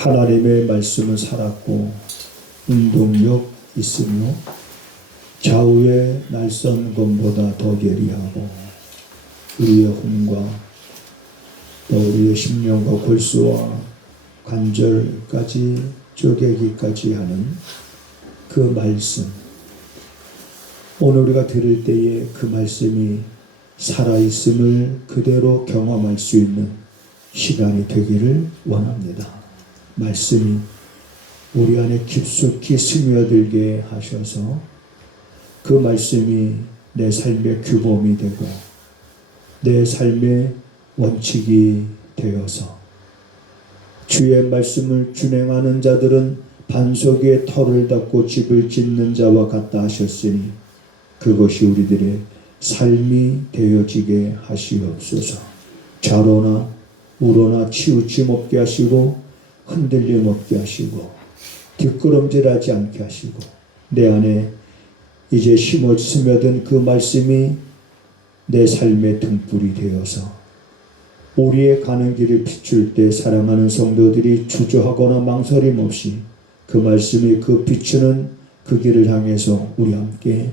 하나님의 말씀은 살았고 운동력 있으며 좌우의 날선 검보다 더 예리하고 우리의 혼과 또 우리의 심령과 골수와 관절까지 쪼개기까지 하는 그 말씀, 오늘 우리가 들을 때에 그 말씀이 살아있음을 그대로 경험할 수 있는 시간이 되기를 원합니다. 말씀이 우리 안에 깊숙이 스며들게 하셔서 그 말씀이 내 삶의 규범이 되고 내 삶의 원칙이 되어서 주의 말씀을 준행하는 자들은 반석 위에 터를 닫고 집을 짓는 자와 같다 하셨으니 그것이 우리들의 삶이 되어지게 하시옵소서. 좌로나 우로나 치우침 없게 하시고 흔들림 없게 하시고 뒷걸음질하지 않게 하시고 내 안에 이제 심어 스며든 그 말씀이 내 삶의 등불이 되어서 우리의 가는 길을 비출 때 사랑하는 성도들이 주저하거나 망설임 없이 그 말씀이 그 비추는 그 길을 향해서 우리 함께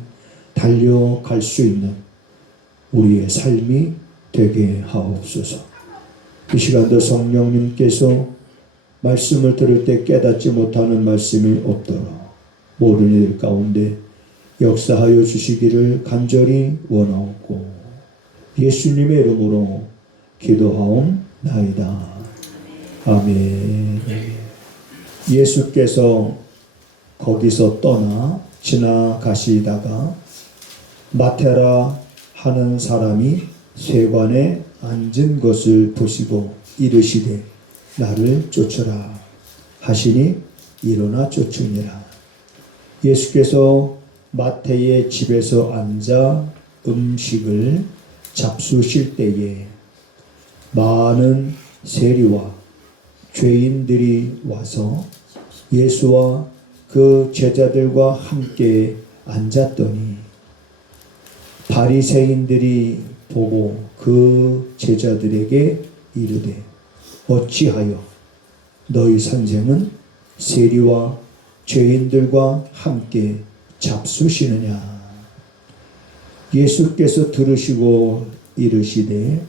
달려갈 수 있는 우리의 삶이 되게 하옵소서. 이 시간도 성령님께서 말씀을 들을 때 깨닫지 못하는 말씀이 없도록 모든 일 가운데 역사하여 주시기를 간절히 원하옵고 예수님의 이름으로 기도하옵나이다. 아멘. 예수께서 거기서 떠나 지나가시다가 마테라 하는 사람이 세관에 앉은 것을 보시고 이르시되 나를 쫓으라 하시니 일어나 쫓으니라. 예수께서 마태의 집에서 앉아 음식을 잡수실 때에 많은 세리와 죄인들이 와서 예수와 그 제자들과 함께 앉았더니 바리새인들이 보고 그 제자들에게 이르되 어찌하여 너희 선생은 세리와 죄인들과 함께 잡수시느냐. 예수께서 들으시고 이르시되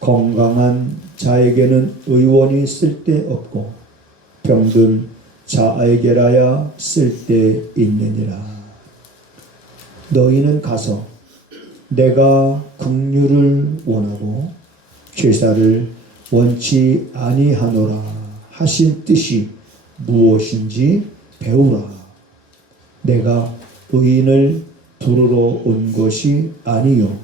건강한 자에게는 의원이 쓸데없고 병든 자에게라야 쓸데있느니라. 너희는 가서 내가 긍휼을 원하고 죄사를 원치 아니하노라 하신 뜻이 무엇인지 배우라. 내가 의인을 부르러 온 것이 아니요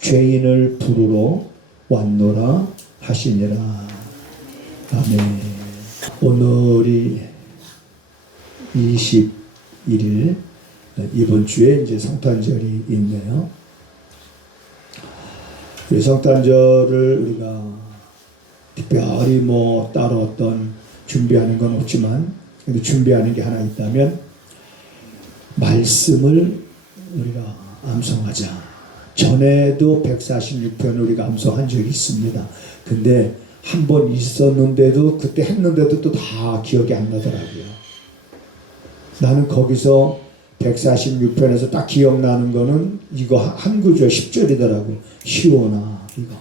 죄인을 부르러 왔노라 하시니라. 아멘. 오늘이 21일 이번 주에 이제 성탄절이 있네요. 이 성탄절을 우리가 특별히 뭐 따로 어떤 준비하는 건 없지만 그래도 준비하는 게 하나 있다면 말씀을 우리가 암송하자. 전에도 146편 우리가 암송한 적이 있습니다. 근데 한 번 있었는데도 그때 했는데도 또 다 기억이 안 나더라고요. 나는 거기서 146편에서 딱 기억나는 거는 이거 한 구절 10절이더라고요. 시온아 이거.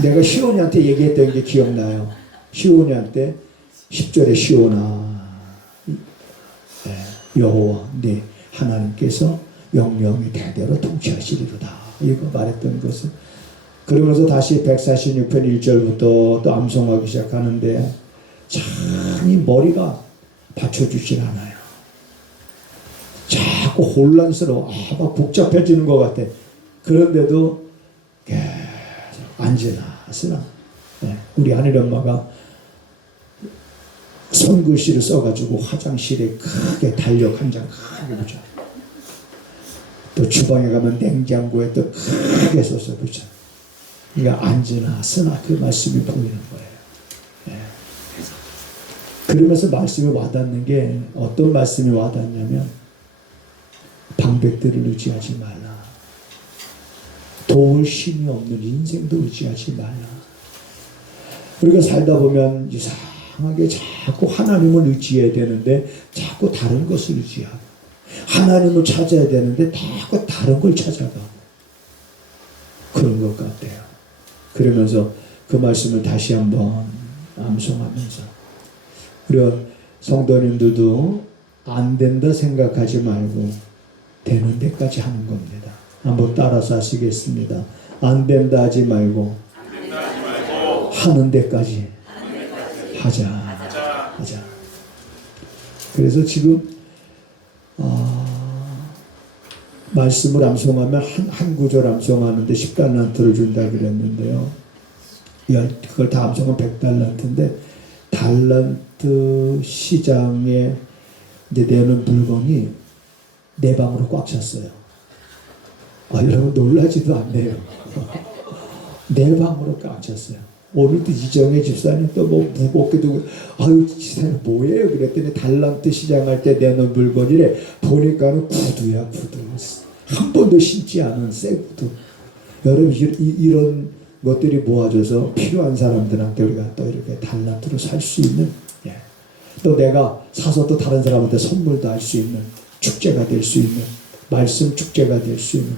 내가 시온이한테 얘기했던 게 기억나요. 시온이한테 10절에 시온아 여호와 네 하나님께서 영영이 대대로 통치하시리로다. 이거 말했던 것을 그러면서 다시 146편 1절부터 또 암송하기 시작하는데 참 이 머리가 받쳐주질 않아요. 자꾸 혼란스러워. 막 복잡해지는 것 같아. 그런데도 계속 앉으나 쓰나. 우리 하늘 엄마가 손글씨를 써가지고 화장실에 크게 달력 한 장 크게 붙여. 또 주방에 가면 냉장고에 또 크게 써서 붙여. 그러니까 앉으나 쓰나 그 말씀이 보이는 거예요. 그러면서 말씀이 와닿는 게 어떤 말씀이 와닿냐면 방백들을 의지하지 말라. 도울 힘이 없는 인생도 의지하지 말라. 우리가 살다 보면 이상한 이상하게 자꾸 하나님을 의지해야 되는데 자꾸 다른 것을 의지하고, 하나님을 찾아야 되는데 자꾸 다른 걸 찾아가고 그런 것 같아요. 그러면서 그 말씀을 다시 한번 암송하면서, 우리 성도님들도 안 된다 생각하지 말고 되는 데까지 하는 겁니다. 한번 따라서 하시겠습니다. 안 된다 하지 말고 하는 데까지 하자. 그래서 지금 말씀을 암송하면 한 구절 암송하는데 10달란트를 준다 그랬는데요. 그걸 다 암송하면 100달란트인데, 달란트 시장에 이제 내는 물건이 내 방으로 꽉 찼어요. 여러분 놀라지도 않네요. 내 방으로 꽉 찼어요. 오늘도 이정혜 집사님 또 뭐 무겁게도, 집사님 뭐예요? 그랬더니 달란트 시장할 때 내놓은 물건이래. 보니까는 구두야, 구두. 한 번도 신지 않은 새 구두. 여러분 이런 것들이 모아져서 필요한 사람들한테 우리가 또 이렇게 달란트로 살 수 있는, 또 내가 사서 또 다른 사람한테 선물도 할 수 있는 축제가 될 수 있는, 말씀 축제가 될 수 있는,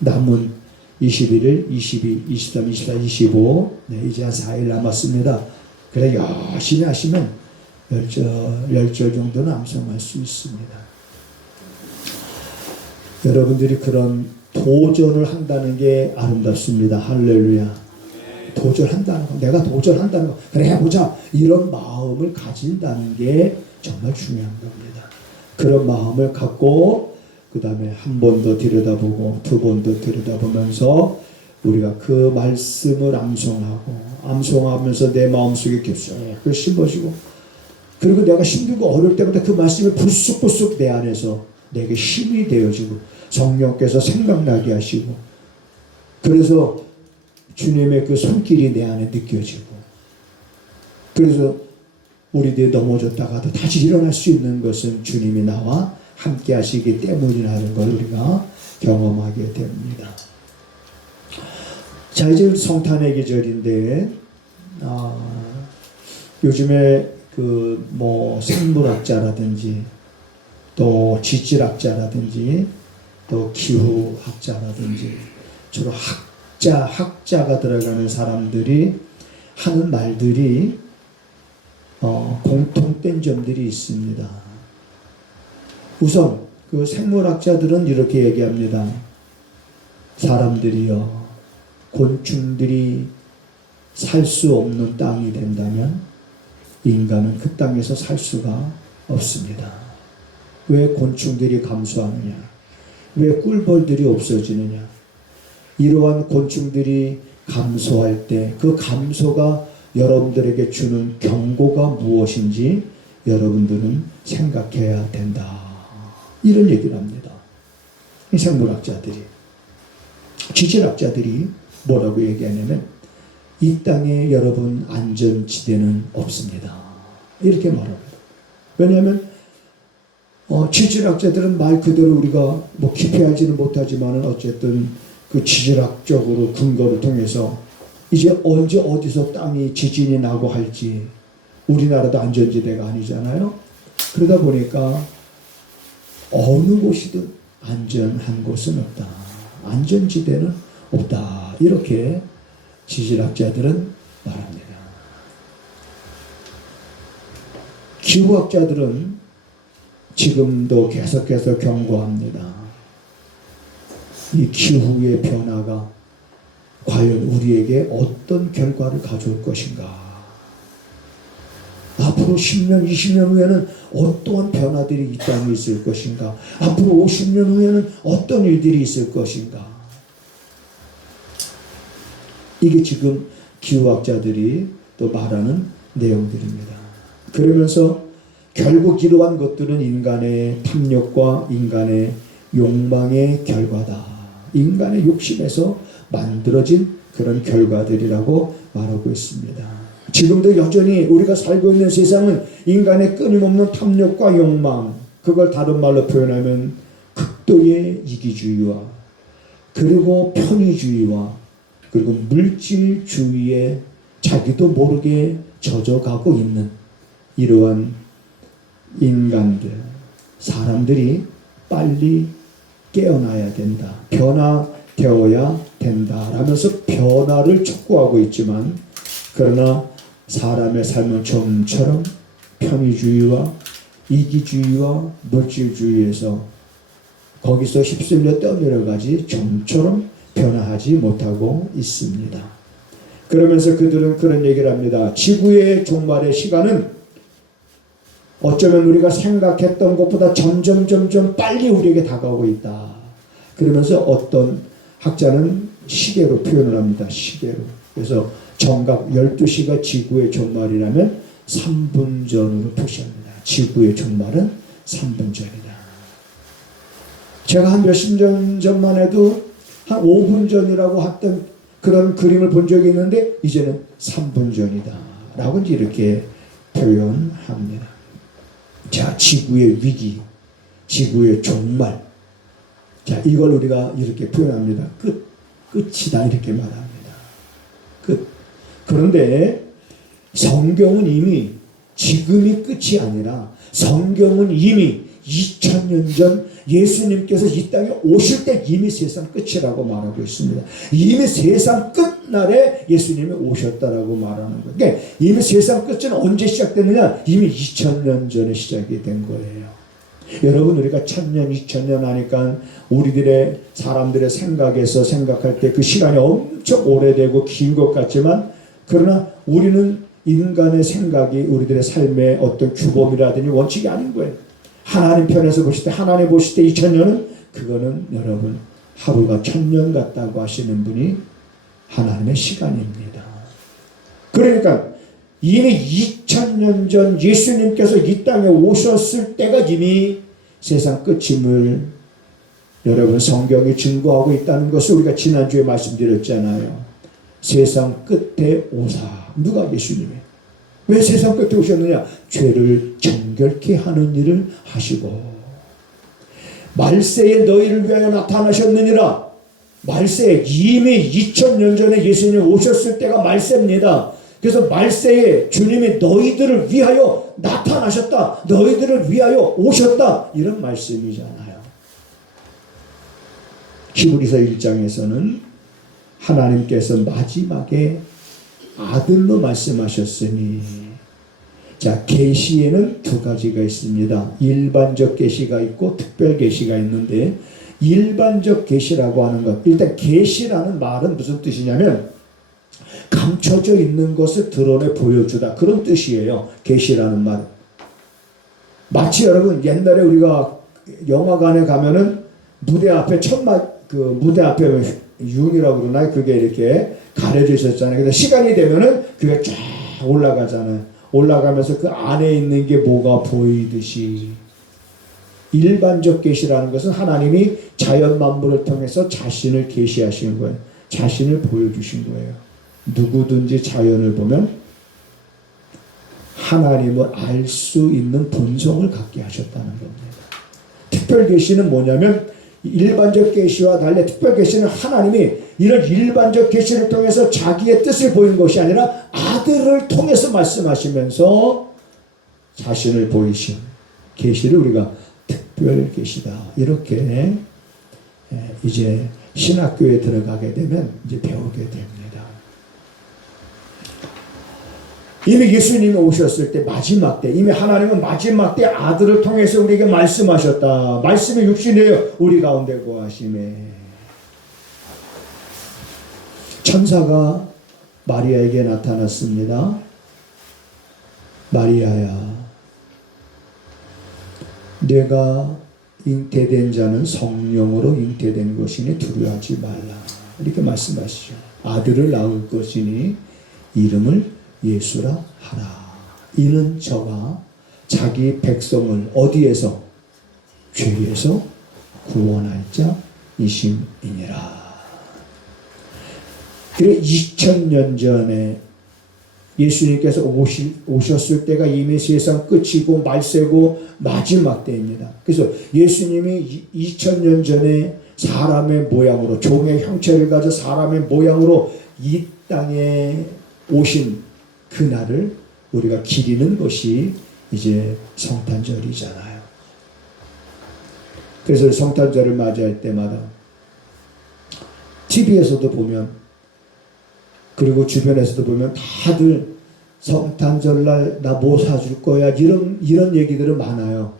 남은 21일, 22, 23, 24, 25 이제 한 4일 남았습니다. 그래 열심히 하시면 10절 정도는 암송할 수 있습니다. 여러분들이 그런 도전을 한다는 게 아름답습니다. 할렐루야. 도전한다는 거, 내가 도전한다는 거, 그래 해보자, 이런 마음을 가진다는 게 정말 중요한 겁니다. 그런 마음을 갖고 그 다음에 한 번 더 들여다보고 두 번 더 들여다보면서 우리가 그 말씀을 암송하면서 내 마음속에 계속 심어지고, 그리고 내가 힘들고 어려울 때마다 그 말씀이 불쑥불쑥 내 안에서 내게 힘이 되어지고 성령께서 생각나게 하시고, 그래서 주님의 그 손길이 내 안에 느껴지고, 그래서 우리들이 넘어졌다가도 다시 일어날 수 있는 것은 주님이 나와 함께 하시기 때문이라는 걸 우리가 경험하게 됩니다. 자, 이제 성탄의 계절인데, 요즘에 그 뭐 생물학자라든지 또 지질학자라든지 또 기후학자라든지 주로 학자가 들어가는 사람들이 하는 말들이 공통된 점들이 있습니다. 우선 그 생물학자들은 이렇게 얘기합니다. 사람들이요, 곤충들이 살 수 없는 땅이 된다면 인간은 그 땅에서 살 수가 없습니다. 왜 곤충들이 감소하느냐? 왜 꿀벌들이 없어지느냐? 이러한 곤충들이 감소할 때 그 감소가 여러분들에게 주는 경고가 무엇인지 여러분들은 생각해야 된다. 이런 얘기를 합니다. 이 생물학자들이, 지질학자들이 뭐라고 얘기하냐면, 이 땅에 여러분 안전지대는 없습니다. 이렇게 말합니다. 왜냐하면 지질학자들은 말 그대로 우리가 뭐 기피하지는 못하지만 어쨌든 그 지질학적으로 근거를 통해서 이제 언제 어디서 땅이 지진이 나고 할지, 우리나라도 안전지대가 아니잖아요. 그러다 보니까 어느 곳이든 안전한 곳은 없다, 안전지대는 없다, 이렇게 지질학자들은 말합니다. 기후학자들은 지금도 계속해서 경고합니다. 이 기후의 변화가 과연 우리에게 어떤 결과를 가져올 것인가? 앞으로 10년, 20년 후에는 어떠한 변화들이 이 땅에 있을 것인가? 앞으로 50년 후에는 어떤 일들이 있을 것인가? 이게 지금 기후학자들이 또 말하는 내용들입니다. 그러면서 결국 이러한 것들은 인간의 탐욕과 인간의 욕망의 결과다. 인간의 욕심에서 만들어진 그런 결과들이라고 말하고 있습니다. 지금도 여전히 우리가 살고 있는 세상은 인간의 끊임없는 탐욕과 욕망, 그걸 다른 말로 표현하면 극도의 이기주의와 그리고 편의주의와 그리고 물질주의에 자기도 모르게 젖어가고 있는 이러한 인간들, 사람들이 빨리 깨어나야 된다. 변화되어야 된다. 라면서 변화를 촉구하고 있지만, 그러나 사람의 삶은 좀처럼 편의주의와 이기주의와 물질주의에서 거기서 휩쓸려 떠내려가지 좀처럼 변화하지 못하고 있습니다. 그러면서 그들은 그런 얘기를 합니다. 지구의 종말의 시간은 어쩌면 우리가 생각했던 것보다 점점 빨리 우리에게 다가오고 있다. 그러면서 어떤 학자는 시계로 표현을 합니다. 시계로. 그래서 정각 12시가 지구의 종말이라면 3분 전으로 표시합니다. 지구의 종말은 3분 전이다. 제가 한 몇십 년 전만 해도 한 5분 전이라고 했던 그런 그림을 본 적이 있는데 이제는 3분 전이다. 라고 이렇게 표현합니다. 자, 지구의 위기, 지구의 종말. 자, 이걸 우리가 이렇게 표현합니다. 끝이다. 이렇게 말합니다. 끝. 그런데 성경은 이미 지금이 끝이 아니라 성경은 이미 2000년 전 예수님께서 이 땅에 오실 때 이미 세상 끝이라고 말하고 있습니다. 이미 세상 끝날에 예수님이 오셨다라고 말하는 거예요. 그러니까 이미 세상 끝은 언제 시작됐느냐? 이미 2000년 전에 시작이 된 거예요. 여러분, 우리가 1000년, 2000년 하니까 우리들의 사람들의 생각에서 생각할 때 그 시간이 엄청 오래되고 긴 것 같지만, 그러나 우리는 인간의 생각이 우리들의 삶의 어떤 규범이라든지 원칙이 아닌 거예요. 하나님 편에서 보실 때, 하나님 보실 때 2000년은 그거는 여러분 하루가 1000년 같다고 하시는 분이 하나님의 시간입니다. 그러니까 이미 2000년 전 예수님께서 이 땅에 오셨을 때가 이미 세상 끝임을 여러분 성경이 증거하고 있다는 것을 우리가 지난주에 말씀드렸잖아요. 세상 끝에 오사. 누가? 예수님이. 왜 세상 끝에 오셨느냐? 죄를 정결케 하는 일을 하시고, 말세에 너희를 위하여 나타나셨느니라. 말세에 이미 2000년 전에 예수님이 오셨을 때가 말세입니다. 그래서 말세에 주님이 너희들을 위하여 나타나셨다. 너희들을 위하여 오셨다. 이런 말씀이잖아요. 히브리서 1장에서는 하나님께서 마지막에 아들로 말씀하셨으니, 자, 계시에는 두 가지가 있습니다. 일반적 계시가 있고 특별 계시가 있는데, 일반적 계시라고 하는 것, 일단 계시라는 말은 무슨 뜻이냐면 감춰져 있는 것을 드러내 보여주다, 그런 뜻이에요. 계시라는 말은. 마치 여러분 옛날에 우리가 영화관에 가면은 무대 앞에 무대 앞에 윤이라고 그러나요? 그게 이렇게 가려져 있었잖아요. 근데 시간이 되면은 그게 쫙 올라가잖아요. 올라가면서 그 안에 있는 게 뭐가 보이듯이. 일반적 계시라는 것은 하나님이 자연 만물을 통해서 자신을 계시하시는 거예요. 자신을 보여주신 거예요. 누구든지 자연을 보면 하나님을 알 수 있는 본성을 갖게 하셨다는 겁니다. 특별 계시는 뭐냐면, 일반적 계시와 달리 특별 계시는 하나님이 이런 일반적 계시를 통해서 자기의 뜻을 보이는 것이 아니라 아들을 통해서 말씀하시면서 자신을 보이신 계시를 우리가 특별 계시다, 이렇게 이제 신학교에 들어가게 되면 이제 배우게 됩니다. 이미 예수님이 오셨을 때, 마지막 때, 이미 하나님은 마지막 때 아들을 통해서 우리에게 말씀하셨다. 말씀이 육신이에요. 우리 가운데 거하심에. 천사가 마리아에게 나타났습니다. 마리아야, 내가 잉태된 자는 성령으로 잉태된 것이니 두려워하지 말라. 이렇게 말씀하시죠. 아들을 낳을 것이니 이름을 예수라 하라. 이는 저가 자기 백성을 어디에서? 죄에서 구원할 자이심이니라. 그래, 2000년 전에 예수님께서 오셨을 때가 이미 세상 끝이고 말세고 마지막 때입니다. 그래서 예수님이 2000년 전에 사람의 모양으로, 종의 형체를 가져 사람의 모양으로 이 땅에 오신 그날을 우리가 기리는 것이 이제 성탄절이잖아요. 그래서 성탄절을 맞이할 때마다 TV에서도 보면, 그리고 주변에서도 보면 다들 성탄절날 나 뭐 사줄 거야, 이런 얘기들은 많아요.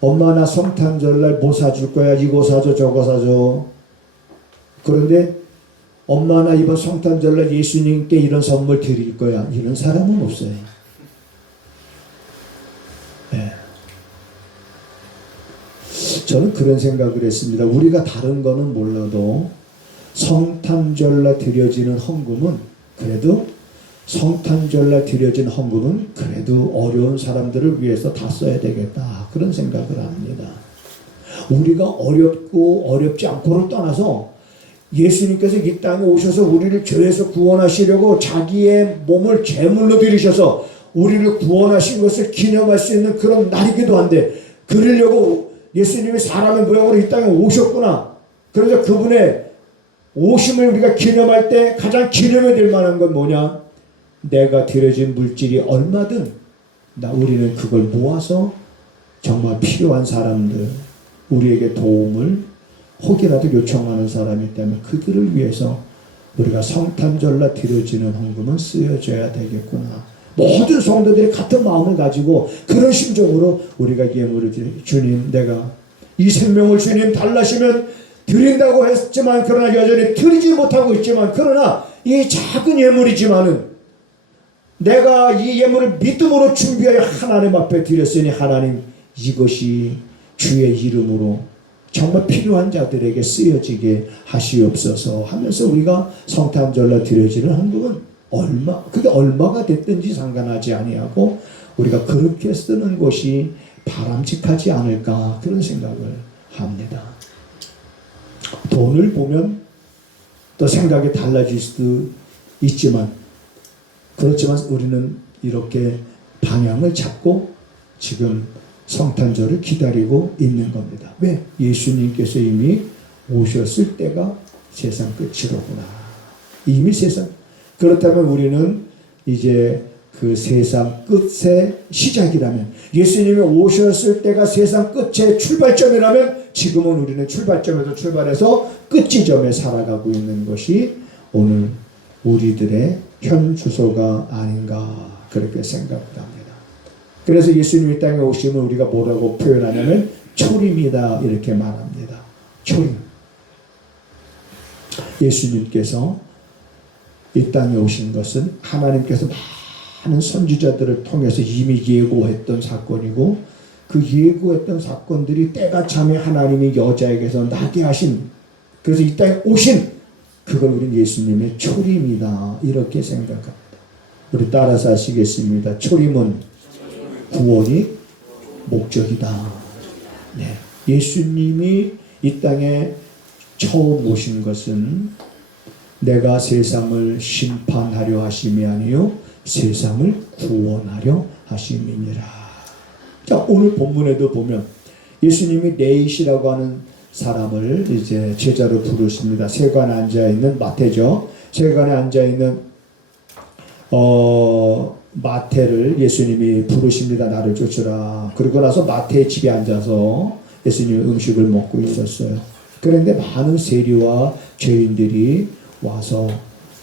엄마 나 성탄절날 뭐 사줄 거야, 이거 사줘 저거 사줘. 그런데 엄마 나 이번 성탄절날 예수님께 이런 선물 드릴 거야, 이런 사람은 없어요. 네. 저는 그런 생각을 했습니다. 우리가 다른 거는 몰라도 성탄절날 드려지는 헌금은 그래도 어려운 사람들을 위해서 다 써야 되겠다, 그런 생각을 합니다. 우리가 어렵고 어렵지 않고를 떠나서 예수님께서 이 땅에 오셔서 우리를 죄에서 구원하시려고 자기의 몸을 제물로 드리셔서 우리를 구원하신 것을 기념할 수 있는 그런 날이기도 한데, 그러려고 예수님이 사람의 모양으로 이 땅에 오셨구나. 그래서 그분의 오심을 우리가 기념할 때 가장 기념해야 될 만한 건 뭐냐? 내가 드려진 물질이 얼마든 우리는 그걸 모아서 정말 필요한 사람들, 우리에게 도움을 혹이라도 요청하는 사람이 있다면 그들을 위해서 우리가 성탄절날 드려지는 헌금은 쓰여져야 되겠구나. 모든 성도들이 같은 마음을 가지고 그런 심정으로 우리가 예물을 주님, 내가 이 생명을 주님 달라시면 드린다고 했지만, 그러나 여전히 드리지 못하고 있지만, 그러나 이 작은 예물이지만은 내가 이 예물을 믿음으로 준비하여 하나님 앞에 드렸으니 하나님 이것이 주의 이름으로 정말 필요한 자들에게 쓰여지게 하시옵소서 하면서 우리가 성탄절날 드려지는 헌금은 그게 얼마가 됐든지 상관하지 아니하고 우리가 그렇게 쓰는 것이 바람직하지 않을까, 그런 생각을 합니다. 돈을 보면 또 생각이 달라질 수도 있지만, 그렇지만 우리는 이렇게 방향을 잡고 지금 성탄절을 기다리고 있는 겁니다. 왜? 예수님께서 이미 오셨을 때가 세상 끝이로구나. 이미 세상. 그렇다면 우리는 이제 그 세상 끝의 시작이라면, 예수님이 오셨을 때가 세상 끝의 출발점이라면, 지금은 우리는 출발점에서 출발해서 끝 지점에 살아가고 있는 것이 오늘 우리들의 현 주소가 아닌가, 그렇게 생각합니다. 그래서 예수님이 땅에 오시면 우리가 뭐라고 표현하냐면 초림이다, 이렇게 말합니다. 초림. 예수님께서 이 땅에 오신 것은 하나님께서 많은 선지자들을 통해서 이미 예고했던 사건이고, 그 예고했던 사건들이 때가 차면 하나님이 여자에게서 나게 하신, 그래서 이 땅에 오신, 그걸 우리는 예수님의 초림이다, 이렇게 생각합니다. 우리 따라서 하시겠습니다. 초림은 구원이 목적이다. 네. 예수님이 이 땅에 처음 오신 것은 내가 세상을 심판하려 하심이 아니요 세상을 구원하려 하심이니라. 자, 오늘 본문에도 보면 예수님이 네이시라고 하는 사람을 이제 제자로 부르십니다. 세관에 앉아 있는 마태죠. 세관에 앉아 있는 마태를 예수님이 부르십니다. 나를 쫓으라. 그러고 나서 마태의 집에 앉아서 예수님이 음식을 먹고 있었어요. 그런데 많은 세리와 죄인들이 와서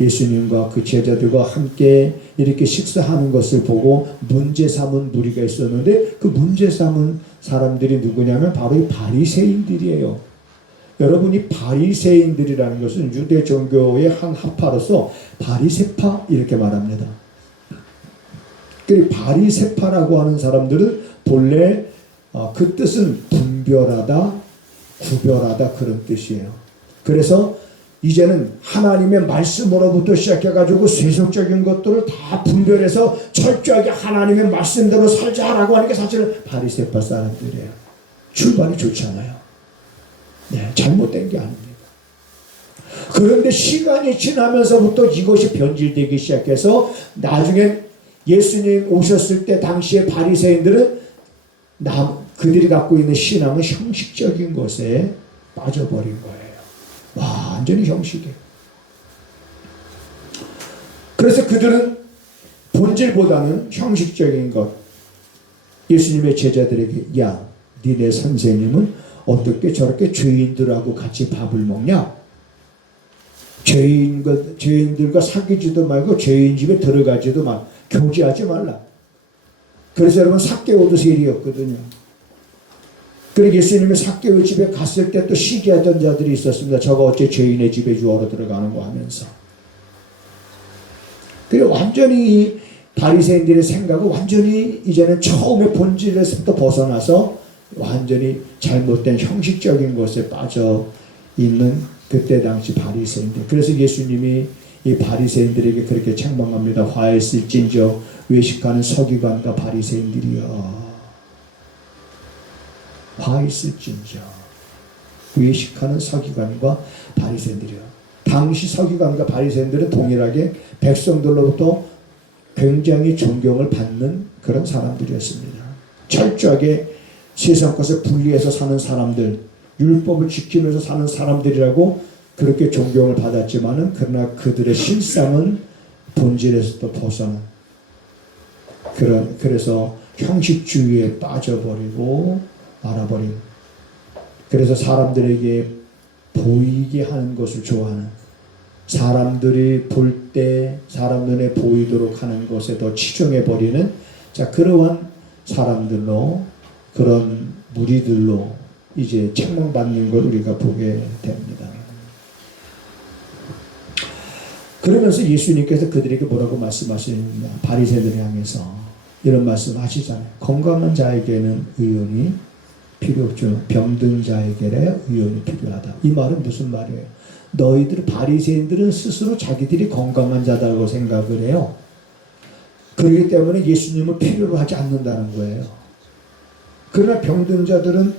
예수님과 그 제자들과 함께 이렇게 식사하는 것을 보고 문제 삼은 무리가 있었는데, 그 문제 삼은 사람들이 누구냐면 바로 이 바리새인들이에요. 여러분이 바리새인들이라는 것은 유대 종교의 한 학파로서 바리새파, 이렇게 말합니다. 그 바리새파라고 하는 사람들은 본래 그 뜻은 분별하다, 구별하다, 그런 뜻이에요. 그래서 이제는 하나님의 말씀으로부터 시작해가지고 세속적인 것들을 다 분별해서 철저하게 하나님의 말씀대로 살자라고 하는 게 사실은 바리새파 사람들이에요. 출발이 좋잖아요. 네, 잘못된 게 아닙니다. 그런데 시간이 지나면서부터 이것이 변질되기 시작해서 나중에 예수님 오셨을 때 당시의 바리새인들은 그들이 갖고 있는 신앙은 형식적인 것에 빠져버린 거예요. 완전히 형식이에요. 그래서 그들은 본질보다는 형식적인 것. 예수님의 제자들에게 야, 니네 선생님은 어떻게 저렇게 죄인들하고 같이 밥을 먹냐? 죄인들과 사귀지도 말고 죄인 집에 들어가지도 말, 교제하지 말라. 그래서 여러분 삭개오도 세리였거든요. 그리고 예수님이 삭개오 집에 갔을 때 또 시기하던 자들이 있었습니다. 저가 어째 죄인의 집에 유하러 들어가는 거 하면서. 그리고 완전히 이 바리새인들의 생각은 완전히 이제는 처음의 본질에서부터 벗어나서 완전히 잘못된 형식적인 것에 빠져 있는 그때 당시 바리새인들. 그래서 예수님이 이 바리새인들에게 그렇게 책망합니다. 화했을진저 외식하는 서기관과 바리새인들이여. 화있을진저 외식하는 서기관과 바리새인들이요. 당시 서기관과 바리새인들은 동일하게 백성들로부터 굉장히 존경을 받는 그런 사람들이었습니다. 철저하게 세상 것을 분리해서 사는 사람들, 율법을 지키면서 사는 사람들이라고 그렇게 존경을 받았지만은 그러나 그들의 실상은 본질에서도 벗어난 그래서 형식주의에 빠져버리고 말아버린, 그래서 사람들에게 보이게 하는 것을 좋아하는, 사람들이 볼 때 사람 눈에 보이도록 하는 것에 더 치중해버리는, 자, 그러한 사람들로, 그런 무리들로 이제 책망받는 걸 우리가 보게 됩니다. 그러면서 예수님께서 그들에게 뭐라고 말씀하시느냐, 바리새인들을 향해서 이런 말씀 하시잖아요. 건강한 자에게는 의원이 필요 없죠. 병든 자에게 의원이 필요하다. 이 말은 무슨 말이에요? 너희들 바리새인들은 스스로 자기들이 건강한 자다고 생각을 해요. 그렇기 때문에 예수님을 필요로 하지 않는다는 거예요. 그러나 병든 자들은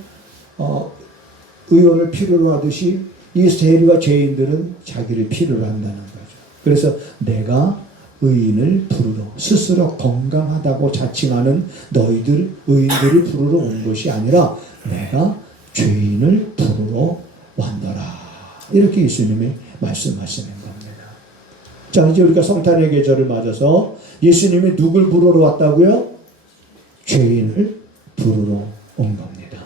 의원을 필요로 하듯이 이 세리와 죄인들은 자기를 필요로 한다는 거죠. 그래서 내가 의인을 부르러, 스스로 건강하다고 자칭하는 너희들 의인들을 부르러 온 것이 아니라 내가 죄인을 부르러 왔노라. 이렇게 예수님이 말씀하시는 겁니다. 자, 이제 우리가 성탄의 계절을 맞아서 예수님이 누굴 부르러 왔다고요? 죄인을 부르러 온 겁니다.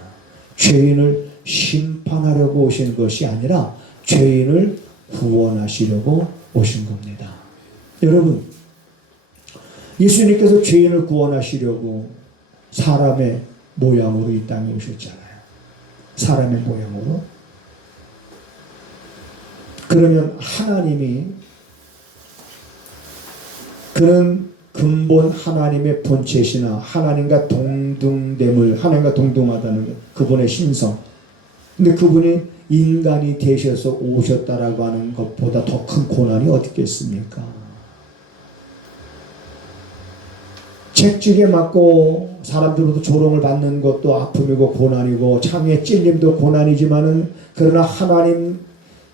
죄인을 심판하려고 오신 것이 아니라 죄인을 구원하시려고 오신 겁니다. 여러분, 예수님께서 죄인을 구원하시려고 사람의 모양으로 이 땅에 오셨잖아요. 사람의 모양으로. 그러면 하나님이, 그는 근본 하나님의 본체시나 하나님과 동등됨을, 하나님과 동등하다는 그분의 신성. 근데 그분이 인간이 되셔서 오셨다라고 하는 것보다 더 큰 고난이 어디 있겠습니까? 채찍에 맞고 사람들로부터 조롱을 받는 것도 아픔이고 고난이고 창에 찔림도 고난이지만은, 그러나 하나님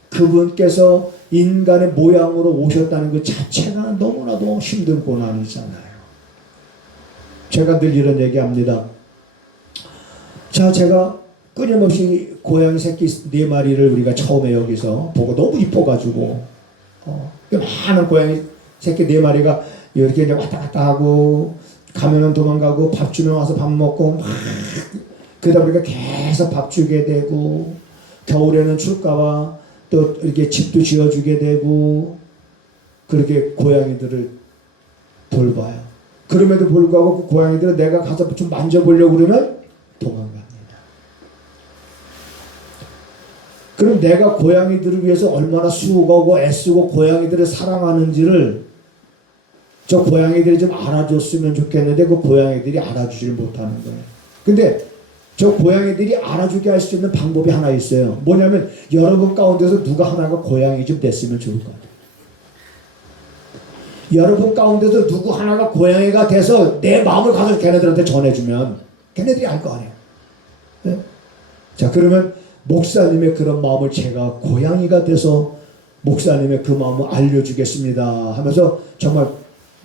그분께서 인간의 모양으로 오셨다는 것 자체가 너무나도 힘든 고난이잖아요. 제가 늘 이런 얘기합니다. 자, 제가 끊임없이 고양이 새끼 4마리를 우리가 처음에 여기서 보고 너무 이뻐가지고 많은 고양이 새끼 4마리가 이렇게 이제 왔다 갔다 하고, 가면은 도망가고 밥 주면 와서 밥 먹고 막 그러다 보니까 계속 밥 주게 되고, 겨울에는 춥까봐 또 이렇게 집도 지어주게 되고, 그렇게 고양이들을 돌봐요. 그럼에도 불구하고 그 고양이들은 내가 가서 좀 만져보려고 그러면 도망갑니다. 그럼 내가 고양이들을 위해서 얼마나 수고하고 애쓰고 고양이들을 사랑하는지를 저 고양이들이 좀 알아줬으면 좋겠는데 그 고양이들이 알아주지를 못하는 거예요. 근데 저 고양이들이 알아주게 할 수 있는 방법이 하나 있어요. 뭐냐면 여러분 가운데서 누가 하나가 고양이 좀 됐으면 좋을 것 같아요. 여러분 가운데서 누구 하나가 고양이가 돼서 내 마음을 가서 걔네들한테 전해주면 걔네들이 알 거 아니에요. 네? 자, 그러면 목사님의 그런 마음을 제가 고양이가 돼서 목사님의 그 마음을 알려주겠습니다 하면서 정말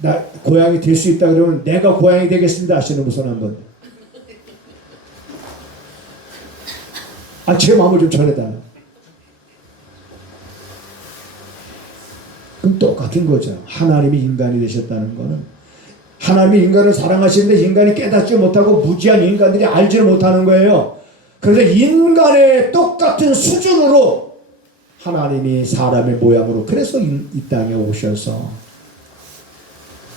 나 고양이 될 수 있다 그러면 내가 고양이 되겠습니다 하시는 분 손 한번. 제 마음을 좀 전해달라. 그럼 똑같은 거죠. 하나님이 인간이 되셨다는 거는 하나님이 인간을 사랑하시는데 인간이 깨닫지 못하고 무지한 인간들이 알지를 못하는 거예요. 그래서 인간의 똑같은 수준으로 하나님이 사람의 모양으로 그래서 이 땅에 오셔서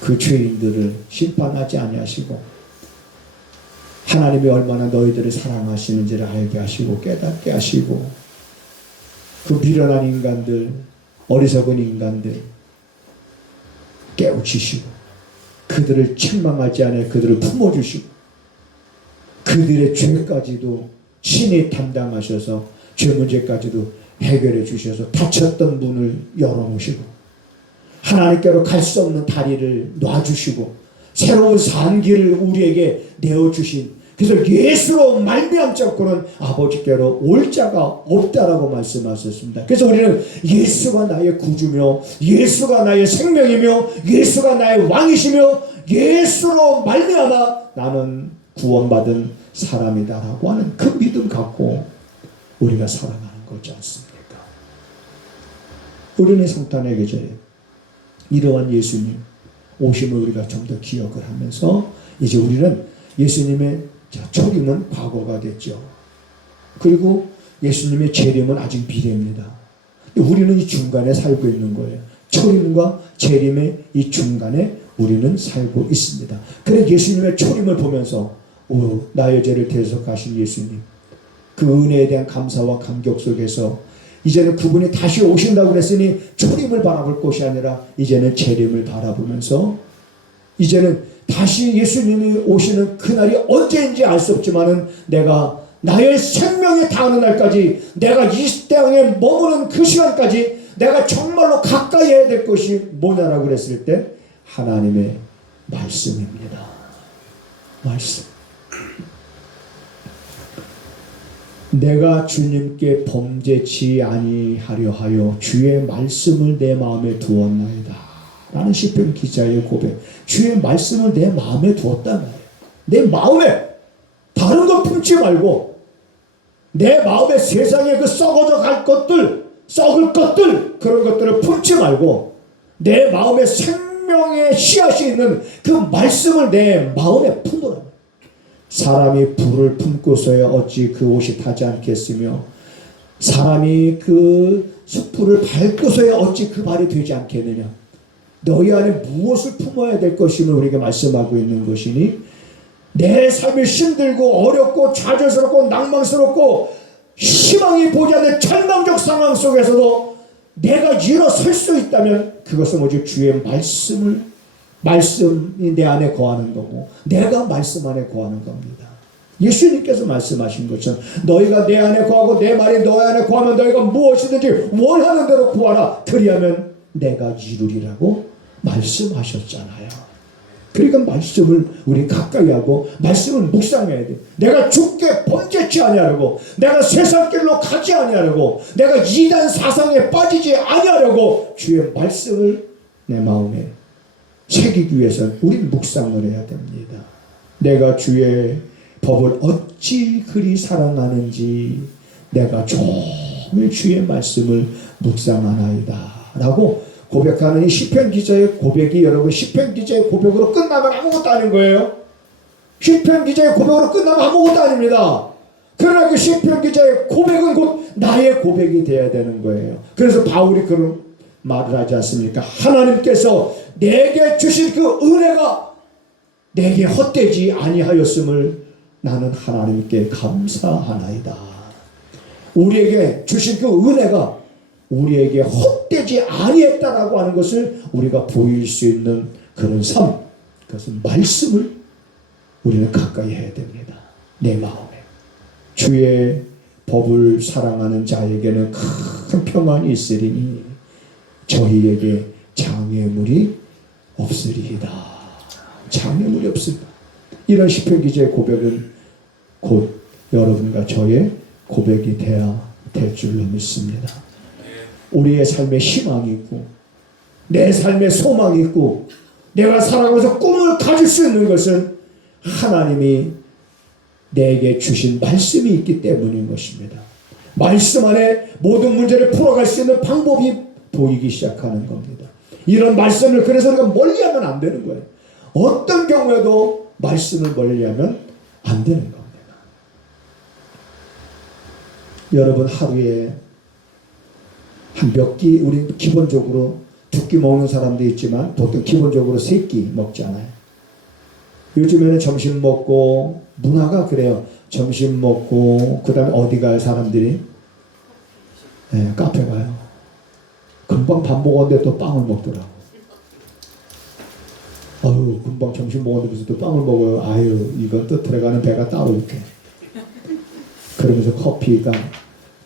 그 죄인들을 심판하지 아니하시고 하나님이 얼마나 너희들을 사랑하시는지를 알게 하시고 깨닫게 하시고 그 미련한 인간들, 어리석은 인간들 깨우치시고 그들을 책망하지 않아 그들을 품어주시고 그들의 죄까지도 친히 담당하셔서 죄 문제까지도 해결해 주셔서 닫혔던 문을 열어놓으시고 하나님께로 갈 수 없는 다리를 놔주시고 새로운 산길을 우리에게 내어주신 그래서 예수로 말미암자고는 아버지께로 올 자가 없다라고 말씀하셨습니다. 그래서 우리는 예수가 나의 구주며 예수가 나의 생명이며 예수가 나의 왕이시며 예수로 말미암아 나는 구원받은 사람이다라고 하는 그 믿음 갖고 우리가 살아가는 거지 않습니까? 우리는 성탄의 계절에 이러한 예수님 오심을 우리가 좀 더 기억을 하면서 이제 우리는 예수님의 초림은 과거가 됐죠. 그리고 예수님의 재림은 아직 미래입니다. 우리는 이 중간에 살고 있는 거예요. 초림과 재림의 이 중간에 우리는 살고 있습니다. 그래 예수님의 초림을 보면서 나의 죄를 대속하신 예수님 그 은혜에 대한 감사와 감격 속에서 이제는 그분이 다시 오신다고 그랬으니 초림을 바라볼 것이 아니라 이제는 재림을 바라보면서 이제는 다시 예수님이 오시는 그날이 언제인지 알 수 없지만은 내가 나의 생명이 다하는 날까지 내가 이 땅에 머무는 그 시간까지 내가 정말로 가까이 해야 될 것이 뭐냐라고 그랬을 때 하나님의 말씀입니다. 말씀. 내가 주님께 범죄치 아니하려 하여 주의 말씀을 내 마음에 두었나이다 라는 시편 기자의 고백. 주의 말씀을 내 마음에 두었단 말이에요. 내 마음에 다른 거 품지 말고 내 마음에 세상에 그 썩어져 갈 것들 썩을 것들 그런 것들을 품지 말고 내 마음에 생명의 씨앗이 있는 그 말씀을 내 마음에 품으라. 사람이 불을 품고서야 어찌 그 옷이 타지 않겠으며 사람이 그 숯불을 밟고서야 어찌 그 발이 되지 않겠느냐. 너희 안에 무엇을 품어야 될 것임을 우리에게 말씀하고 있는 것이니 내 삶이 힘들고 어렵고 좌절스럽고 낭망스럽고 희망이 보지 않는 절망적 상황 속에서도 내가 일어설 수 있다면 그것은 오직 주의 말씀이 내 안에 거하는 거고 내가 말씀 안에 거하는 겁니다. 예수님께서 말씀하신 것처럼 너희가 내 안에 거하고 내 말이 너희 안에 거하면 너희가 무엇이든지 원하는 대로 구하라 그리하면 내가 이루리라고 말씀하셨잖아요. 그러니까 말씀을 우리 가까이 하고 말씀을 묵상해야 돼. 내가 죽게 범죄치 아니하려고 내가 세상 길로 가지 아니하려고 내가 이단 사상에 빠지지 아니하려고 주의 말씀을 내 마음에 새기기 위해서는 우리는 묵상을 해야 됩니다. 내가 주의 법을 어찌 그리 사랑하는지 내가 종일 주의 말씀을 묵상하나이다 라고 고백하는 이 시편 기자의 고백이 여러분 시편 기자의 고백으로 끝나면 아무것도 아닌 거예요. 시편 기자의 고백으로 끝나면 아무것도 아닙니다. 그러나 그 시편 기자의 고백은 곧 나의 고백이 돼야 되는 거예요. 그래서 바울이 그런 말을 하지 않습니까? 하나님께서 내게 주신 그 은혜가 내게 헛되지 아니하였음을 나는 하나님께 감사하나이다. 우리에게 주신 그 은혜가 우리에게 헛되지 아니했다라고 하는 것을 우리가 보일 수 있는 그런 삶, 그것은 말씀을 우리는 가까이 해야 됩니다. 내 마음에 주의 법을 사랑하는 자에게는 큰 평안이 있으리니 저희에게 장애물이 없으리이다. 장애물이 없습니다. 이런 시편 기자의 고백은 곧 여러분과 저의 고백이 돼야 될 줄로 믿습니다. 우리의 삶에 희망이 있고 내 삶에 소망이 있고 내가 살아가면서 꿈을 가질 수 있는 것은 하나님이 내게 주신 말씀이 있기 때문인 것입니다. 말씀 안에 모든 문제를 풀어갈 수 있는 방법이 보이기 시작하는 겁니다. 이런 말씀을 그래서 우리가 멀리하면 안 되는 거예요. 어떤 경우에도 말씀을 멀리하면 안 되는 겁니다. 여러분 하루에 한 몇 끼, 우리 기본적으로 2끼 먹는 사람도 있지만 보통 기본적으로 3끼 먹잖아요. 요즘에는 점심 먹고, 문화가 그래요. 점심 먹고 그 다음에 어디 갈 사람들이? 네, 카페 가요. 금방 밥 먹었는데 또 빵을 먹더라고. 아유, 금방 점심 먹었는데 무슨 또 빵을 먹어요. 아유, 이건 또 들어가는 배가 따로 이렇게. 그러면서 커피가,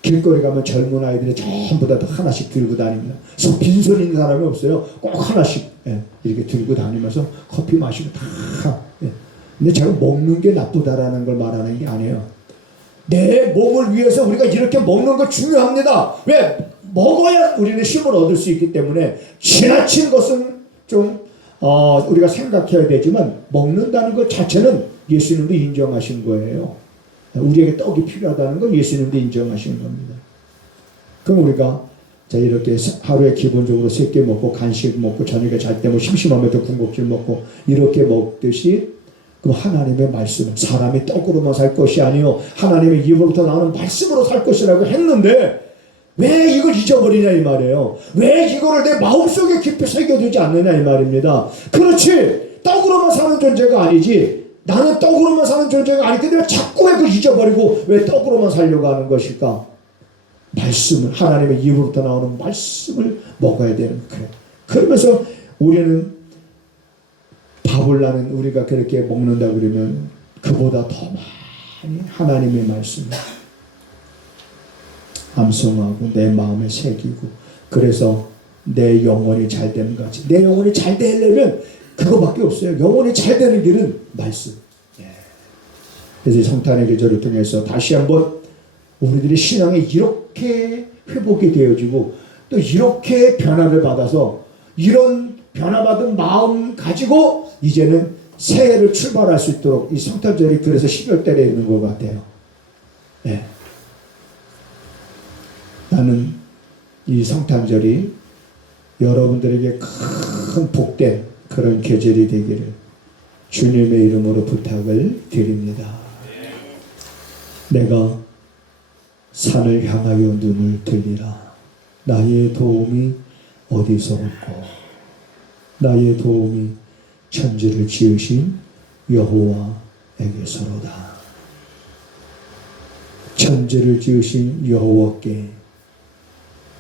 길거리 가면 젊은 아이들이 전부 다 하나씩 들고 다닙니다. 빈손 있는 사람이 없어요. 꼭 하나씩 이렇게 들고 다니면서 커피 마시고 다. 근데 제가 먹는 게 나쁘다라는 걸 말하는 게 아니에요. 내 몸을 위해서 우리가 이렇게 먹는 거 중요합니다. 왜? 먹어야 우리는 힘을 얻을 수 있기 때문에 지나친 것은 좀 우리가 생각해야 되지만 먹는다는 것 자체는 예수님도 인정하신 거예요. 우리에게 떡이 필요하다는 건 예수님도 인정하시는 겁니다. 그럼 우리가 자 이렇게 하루에 기본적으로 3끼 먹고 간식 먹고 저녁에 잘 때 뭐 심심하면 또 군것질 먹고 이렇게 먹듯이 그럼 하나님의 말씀, 사람이 떡으로만 살 것이 아니요 하나님의 입으로부터 나오는 말씀으로 살 것이라고 했는데 왜 이걸 잊어버리냐 이 말이에요. 왜 이거를 내 마음속에 깊이 새겨두지 않느냐 이 말입니다. 그렇지, 떡으로만 사는 존재가 아니지. 나는 떡으로만 사는 존재가 아닌데 왜 자꾸 왜 그걸 잊어버리고 왜 떡으로만 살려고 하는 것일까? 말씀을, 하나님의 입으로부터 나오는 말씀을 먹어야 되는 거예요. 그러면서 우리는 밥을 나는 우리가 그렇게 먹는다 그러면 그보다 더 많이 하나님의 말씀을 암송하고 내 마음에 새기고, 그래서 내 영혼이 잘 되는 거지. 내 영혼이 잘 되려면 그거밖에 없어요. 영혼이 잘 되는 길은 말씀. 그래서 성탄의 계절을 통해서 다시 한번 우리들이 신앙이 이렇게 회복이 되어지고 또 이렇게 변화를 받아서 이런 변화받은 마음 가지고 이제는 새해를 출발할 수 있도록 이 성탄절이 그래서 12월달에 있는 것 같아요. 네. 나는 이 성탄절이 여러분들에게 큰 복된 그런 계절이 되기를 주님의 이름으로 부탁을 드립니다. 내가 산을 향하여 눈을 들리라. 나의 도움이 어디서 올꼬? 나의 도움이 천지를 지으신 여호와에게서로다. 천지를 지으신 여호와께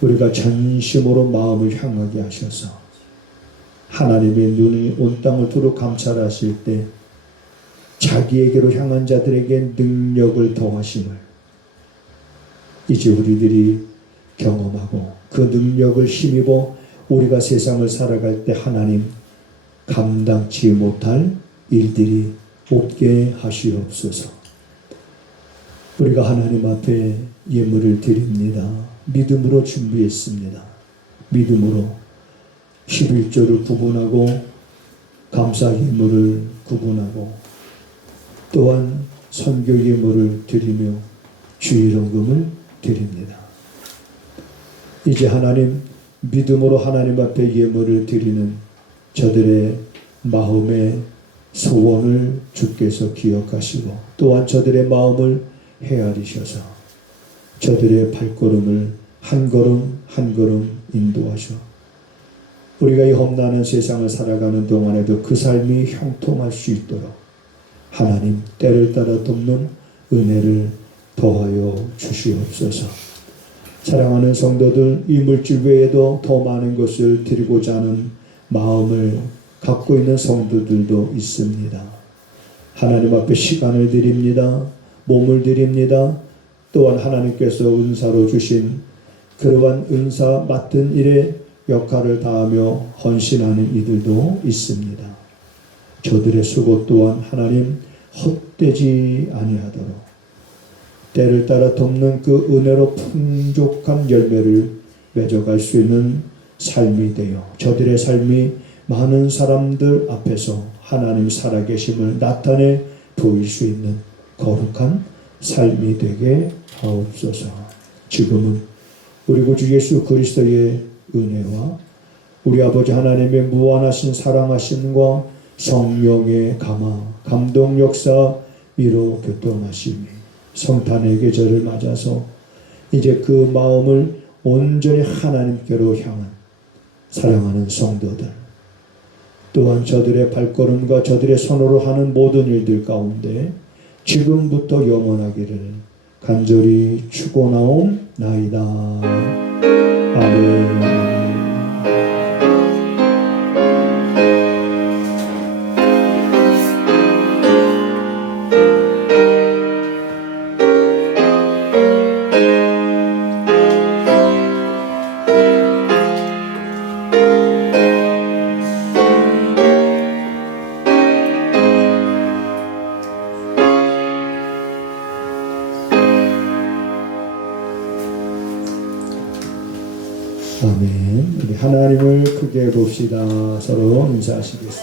우리가 전심으로 마음을 향하게 하셔서 하나님의 눈이 온 땅을 두루 감찰하실 때 자기에게로 향한 자들에게 능력을 더하심을 이제 우리들이 경험하고 그 능력을 힘입어 우리가 세상을 살아갈 때 하나님 감당치 못할 일들이 없게 하시옵소서. 우리가 하나님 앞에 예물을 드립니다. 믿음으로 준비했습니다. 믿음으로 11조를 구분하고 감사 예물을 구분하고 또한 선교 예물을 드리며 주일원금을 드립니다. 이제 하나님 믿음으로 하나님 앞에 예물을 드리는 저들의 마음의 소원을 주께서 기억하시고 또한 저들의 마음을 헤아리셔서 저들의 발걸음을 한 걸음 한 걸음 인도하셔 우리가 이 험난한 세상을 살아가는 동안에도 그 삶이 형통할 수 있도록 하나님 때를 따라 돕는 은혜를 더하여 주시옵소서. 사랑하는 성도들, 이 물질 외에도 더 많은 것을 드리고자 하는 마음을 갖고 있는 성도들도 있습니다. 하나님 앞에 시간을 드립니다. 몸을 드립니다. 또한 하나님께서 은사로 주신 그러한 은사 맡은 일에 역할을 다하며 헌신하는 이들도 있습니다. 저들의 수고 또한 하나님 헛되지 아니하도록 때를 따라 돕는 그 은혜로 풍족한 열매를 맺어갈 수 있는 삶이 되어 저들의 삶이 많은 사람들 앞에서 하나님 살아계심을 나타내 보일 수 있는 거룩한 삶이 되게 하옵소서. 지금은 우리 구주 예수 그리스도의 은혜와 우리 아버지 하나님의 무한하신 사랑하심과 성령의 감화, 감동 역사, 위로 교통하심이 성탄의 계절을 맞아서 이제 그 마음을 온전히 하나님께로 향한 사랑하는 성도들, 또한 저들의 발걸음과 저들의 손으로 하는 모든 일들 가운데 지금부터 영원하기를 간절히 축원하옵나이다. 아멘. 아멘. 우리 하나님을 크게 봅시다. 서로 인사하시겠습니다.